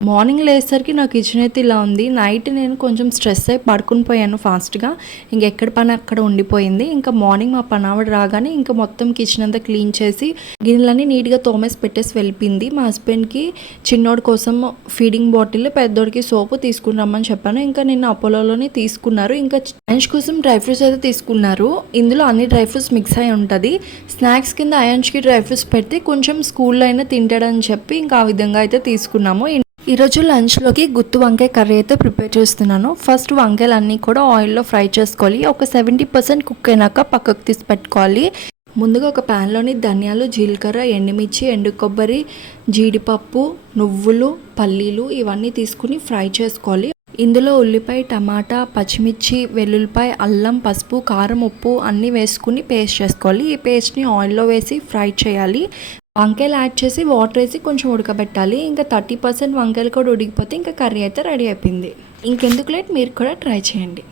Morning లేచేసరికి నా kitchen అయితే ఇలా ఉంది. నైట్ నేను కొంచెం స్ట్రెస్ అయి పడుకుని పోయాను ఫాస్ట్‌గా. ఎక్కడ పని అక్కడ ఉండిపోయింది. ఇంకా మార్నింగ్ మా పనావిడ రాగానే ఇంకా మొత్తం కిచెన్ అంతా క్లీన్ చేసి గిన్నెలన్నీ నీట్‌గా తోమేసి పెట్టేసి వెళ్ళిపోయింది. మా హస్బెండ్‌కి చిన్నోడి కోసం ఫీడింగ్ బాటిల్, పెద్దోడికి సోపు తీసుకుని రమ్మని చెప్పాను. ఇంకా నిన్న అపోలోలోనే తీసుకున్నారు. ఇంకా అయాన్ష్ కోసం డ్రై ఫ్రూట్స్ అయితే తీసుకున్నారు. ఇందులో అన్ని డ్రై ఫ్రూట్స్ మిక్స్ అయి ఉంటది. స్నాక్స్ కింద అయాన్ష్‌కి డ్రై ఫ్రూట్స్ పెడితే కొంచెం స్కూల్‌లో అయినా తింటాడని చెప్పి ఇంకా ఆ విధంగా అయితే తీసుకున్నాము. ఈరోజు లంచ్లోకి గుత్తి వంకాయ కర్రీ అయితే ప్రిపేర్ చేస్తున్నాను. ఫస్ట్ వంకాయలన్నీ కూడా ఆయిల్లో ఫ్రై చేసుకోవాలి. ఒక 70% కుక్ అయినాక పక్కకు తీసి పెట్టుకోవాలి. ముందుగా ఒక ప్యాన్లోని ధనియాలు, జీలకర్ర, ఎండుమిర్చి, ఎండు కొబ్బరి, జీడిపప్పు, నువ్వులు, పల్లీలు ఇవన్నీ తీసుకుని ఫ్రై చేసుకోవాలి. ఇందులో ఉల్లిపాయ, టమాటా, పచ్చిమిర్చి, వెల్లుల్లిపాయ, అల్లం, పసుపు, కారం, ఉప్పు అన్నీ వేసుకుని పేస్ట్ చేసుకోవాలి. ఈ పేస్ట్ని ఆయిల్లో వేసి ఫ్రై చేయాలి. వంకాయలు యాడ్ చేసి వాటర్ వేసి కొంచెం ఉడకబెట్టాలి. ఇంకా 30% వంకాయలు కూడా ఉడికిపోతే ఇంకా కర్రీ అయితే రెడీ అయిపోయింది. ఇంకెందుకు లేట్, మీరు కూడా ట్రై చేయండి.